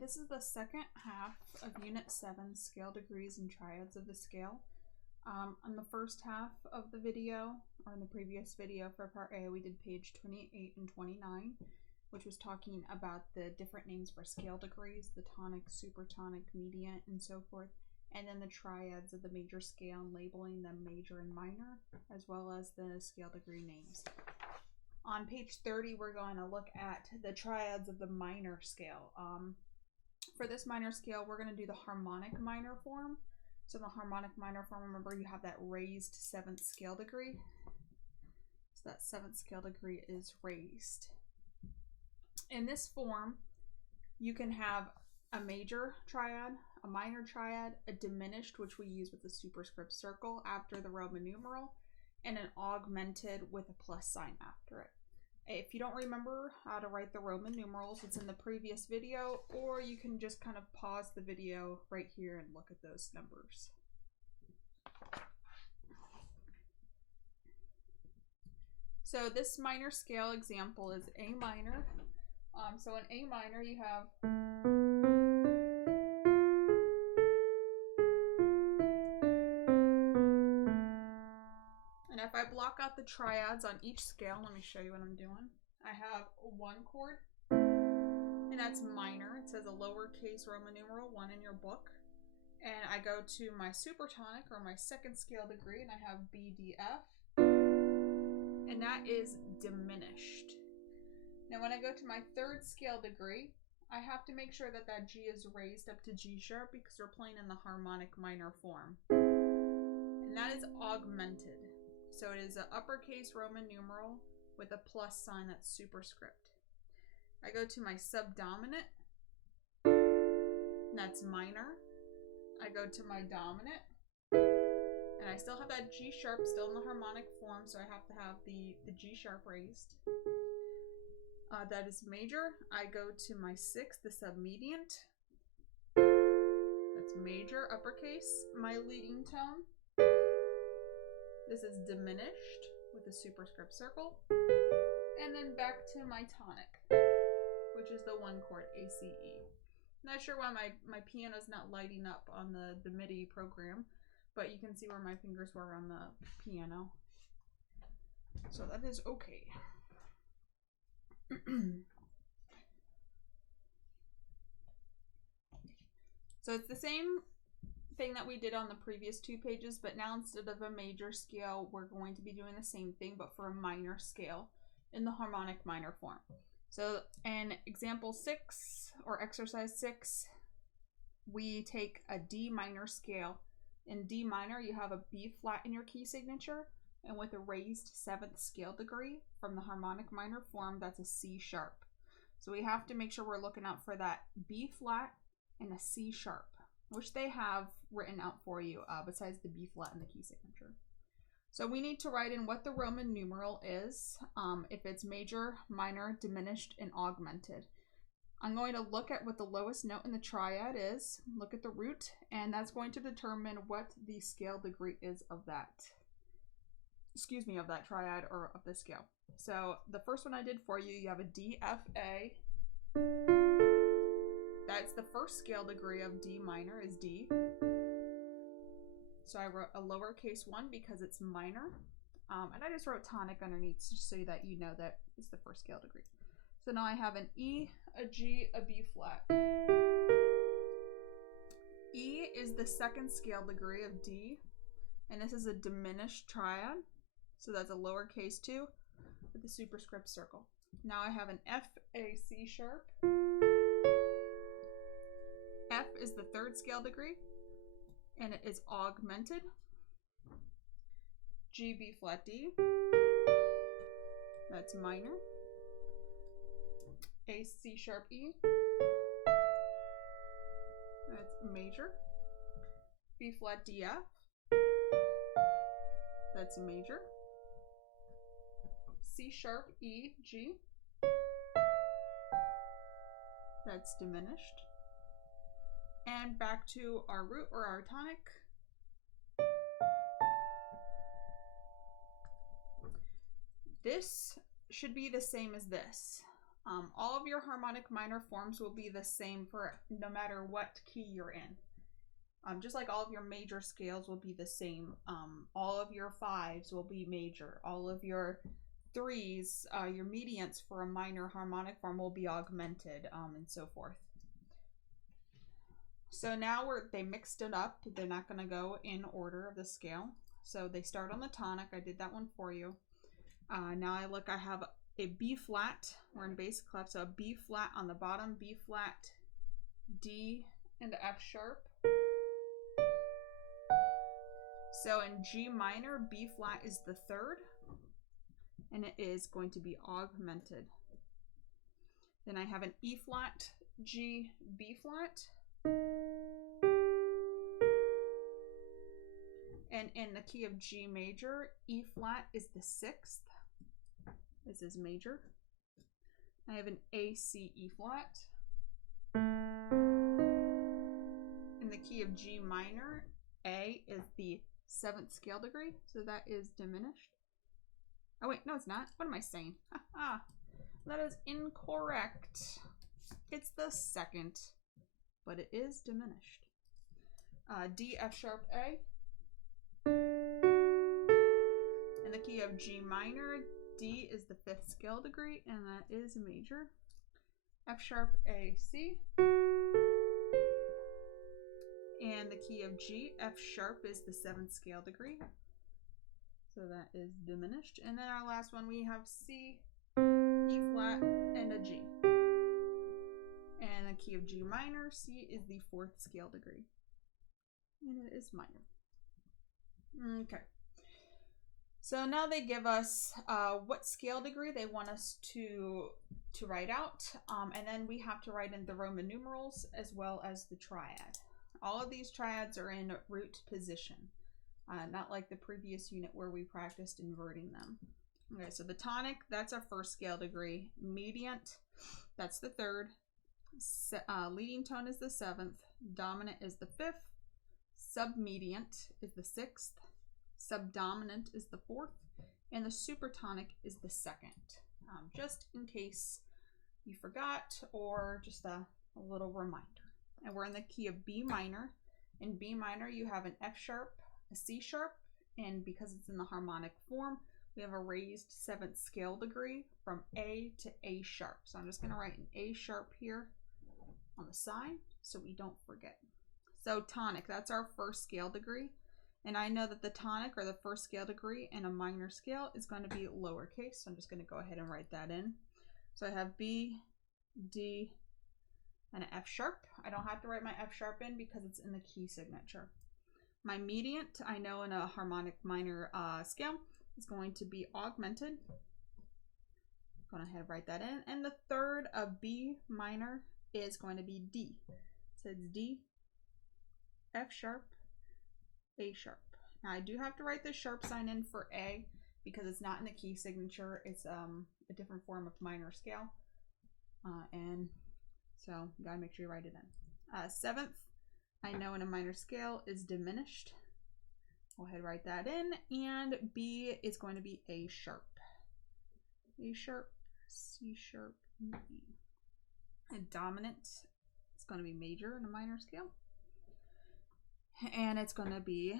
This is the second half of Unit 7, Scale Degrees and Triads of the Scale. On the first half of the video, or in the previous video for Part A, we did page 28 and 29, which was talking about the different names for scale degrees, the tonic, supertonic, mediant, and so forth, and then the triads of the major scale and labeling them major and minor, as well as the scale degree names. On page 30, we're going to look at the triads of the minor scale. For this minor scale, we're going to do the harmonic minor form. So in the harmonic minor form, remember you have that raised 7th scale degree. So that 7th scale degree is raised. In this form, you can have a major triad, a minor triad, a diminished, which we use with the superscript circle after the Roman numeral, and an augmented with a plus sign after it. If you don't remember how to write the Roman numerals, it's in the previous video, or you can just kind of pause the video right here and look at those numbers. So this minor scale example is A minor. So in A minor you have and if I block out the triads on each scale, let me show you what I'm doing. I have one chord, and that's minor. It says a lowercase Roman numeral 1 in your book. And I go to my supertonic, or my 2nd scale degree, and I have B, D, F. And that is diminished. Now when I go to my 3rd scale degree, I have to make sure that that G is raised up to G sharp because we're playing in the harmonic minor form. And that is augmented. So it is an uppercase Roman numeral with a plus sign that's superscript. I go to my subdominant, and that's minor. I go to my dominant, and I still have that G sharp still in the harmonic form, so I have to have the G sharp raised. That is major. I go to my 6th, the submediant. That's major, uppercase, my leading tone. This is diminished with a superscript circle. And then back to my tonic, which is the 1 chord ACE. Not sure why my piano is not lighting up on the MIDI program, but you can see where my fingers were on the piano. So that is okay. So it's the same thing that we did on the previous 2 pages, but now instead of a major scale, we're going to be doing the same thing, but for a minor scale in the harmonic minor form. So in example 6, or exercise 6, we take a D minor scale. In D minor, you have a B flat in your key signature, and with a raised 7th scale degree from the harmonic minor form, that's a C sharp. So we have to make sure we're looking out for that B flat and a C sharp, which they have written out for you besides the B flat and the key signature. So we need to write in what the Roman numeral is, if it's major, minor, diminished, and augmented. I'm going to look at what the lowest note in the triad is, look at the root, and that's going to determine what the scale degree is of that. Excuse me, of that triad or of the scale. So the first one I did for you, you have a D, F, A. That's the 1st scale degree of D minor is D. So I wrote a lowercase 1 because it's minor. And I just wrote tonic underneath just so that you know that it's the 1st scale degree. So now I have an E, a G, a B flat. E is the 2nd scale degree of D, and this is a diminished triad. So that's a lowercase 2 with a superscript circle. Now I have an F, A, C sharp. F is the 3rd scale degree, and it is augmented. G, B flat, D. That's minor. A, C sharp, E. That's major. B flat, D, F. That's major. C sharp, E, G. That's diminished. And back to our root or our tonic. This should be the same as this. All of your harmonic minor forms will be the same for no matter what key you're in. Just like all of your major scales will be the same. All of your fives will be major. All of your threes, your mediants for a minor harmonic form will be augmented, and so forth. So now they mixed it up. They're not going to go in order of the scale. So they start on the tonic. I did that one for you. Now I have a B flat. We're in bass clef, so a B flat on the bottom, B flat, D, and F sharp. So in G minor, B flat is the third, and it is going to be augmented. Then I have an E flat, G, B flat. And in the key of G major, E flat is the sixth. This is major. I have an A, C, E flat. In the key of G minor, A is the seventh scale degree, so that is diminished. Oh wait, no it's not. What am I saying? That is incorrect. It's the second, but it is diminished. D, F sharp, A. In the key of G minor, D is the fifth scale degree, and that is major. F sharp, A, C. And the key of G, F sharp is the seventh scale degree, so that is diminished. And then our last one, we have C, E flat, and a G. And the key of G minor, C is the fourth scale degree, and it is minor. Okay. So now they give us what scale degree they want us to write out, and then we have to write in the Roman numerals as well as the triad. All of these triads are in root position, not like the previous unit where we practiced inverting them. Okay, so the tonic, that's our first scale degree. Mediant, that's the third. Leading tone is the seventh. Dominant is the fifth. Submediant is the sixth. Subdominant is the fourth. And the supertonic is the second. Just in case you forgot, or just a little reminder. And we're in the key of B minor. In B minor, you have an F sharp, a C sharp, and because it's in the harmonic form, we have a raised seventh scale degree from A to A sharp. So I'm just going to write an A sharp here on the side so we don't forget. So tonic, that's our first scale degree. And I know that the tonic, or the first scale degree in a minor scale, is going to be lowercase. So I'm just going to go ahead and write that in. So I have B, D, and an F sharp. I don't have to write my F sharp in because it's in the key signature. My mediant, I know in a harmonic minor scale, is going to be augmented. Go ahead and write that in. And the third of B minor is going to be D. So it's D, F sharp, A sharp. Now I do have to write the sharp sign in for A because it's not in the key signature. It's a different form of minor scale. And so you gotta make sure you write it in. Seventh, I know in a minor scale is diminished. Go ahead and write that in. And B is going to be A sharp. A sharp, C sharp, and E. And dominant is going to be major in a minor scale. And it's going to be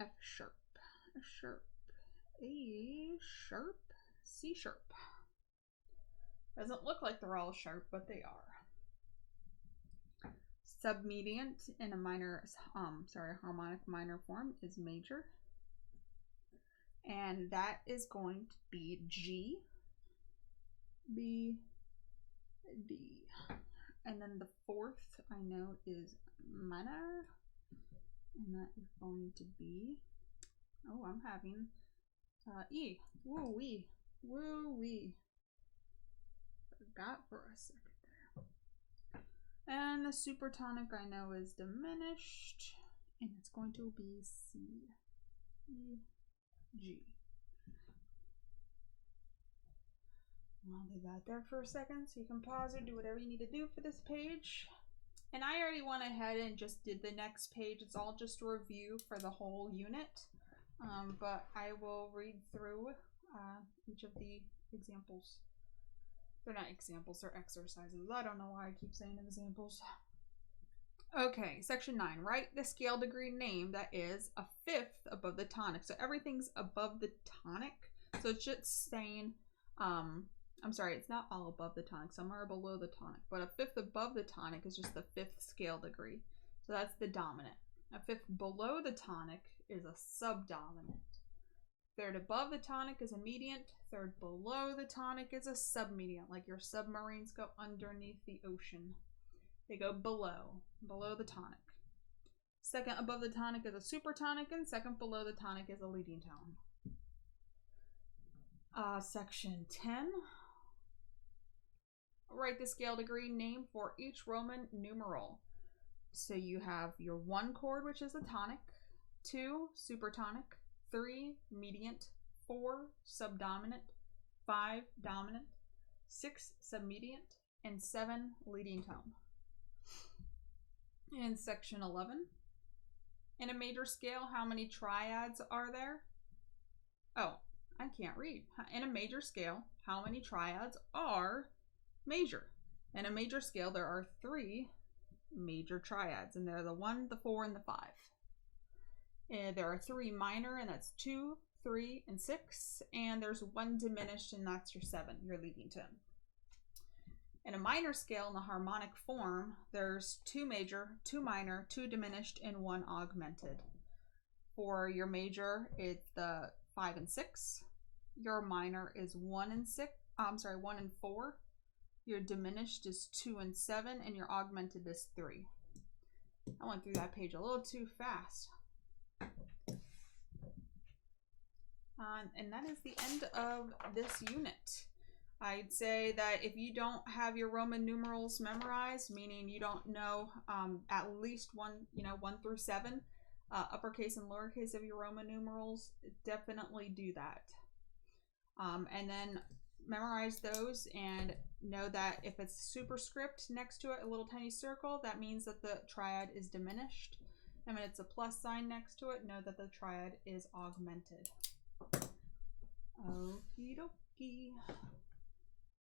F sharp, F sharp, A sharp, C sharp. Doesn't look like they're all sharp, but they are. Submediant in a minor, harmonic minor form is major. And that is going to be G, B, D. And then the fourth I know is minor. And that is going to be, oh, I'm having E. Woo wee. Woo wee. Forgot for a second there. And the supertonic I know is diminished. And it's going to be C, E, G. I'll leave that there for a second so you can pause or do whatever you need to do for this page. And I already went ahead and just did the next page. It's all just a review for the whole unit. But I will read through each of the examples. They're not examples, they're exercises. I don't know why I keep saying examples. Okay, section 9. Write the scale degree name that is a fifth above the tonic. So everything's above the tonic. So it's just saying, I'm sorry, it's not all above the tonic. Some are below the tonic. But a fifth above the tonic is just the fifth scale degree. So that's the dominant. A fifth below the tonic is a subdominant. Third above the tonic is a mediant. Third below the tonic is a submediant, like your submarines go underneath the ocean. They go below the tonic. Second above the tonic is a supertonic, and second below the tonic is a leading tone. Section 10. Write the scale degree name for each Roman numeral. So you have your 1 chord, which is a tonic, 2 supertonic, 3 mediant, 4 subdominant, 5 dominant, 6 submediant, and 7 leading tone. In section 11, in a major scale, how many triads are there? Oh, I can't read. In a major scale, how many triads are major? In a major scale, there are 3 major triads, and they're the 1, the 4, and the 5. And there are 3 minor, and that's 2, 3, and 6, and there's 1 diminished, and that's your 7, your leading tone. In a minor scale, in the harmonic form, there's 2 major, 2 minor, 2 diminished, and 1 augmented. For your major, it's the 5 and 6. Your minor is 1 and 4. Your diminished is 2 and 7, and your augmented is 3. I went through that page a little too fast. And that is the end of this unit. I'd say that if you don't have your Roman numerals memorized, meaning you don't know at least 1 through 7, uppercase and lowercase of your Roman numerals, definitely do that. And then memorize those and know that if it's superscript next to it, a little tiny circle, that means that the triad is diminished. And when it's a plus sign next to it, know that the triad is augmented. Okie dokie.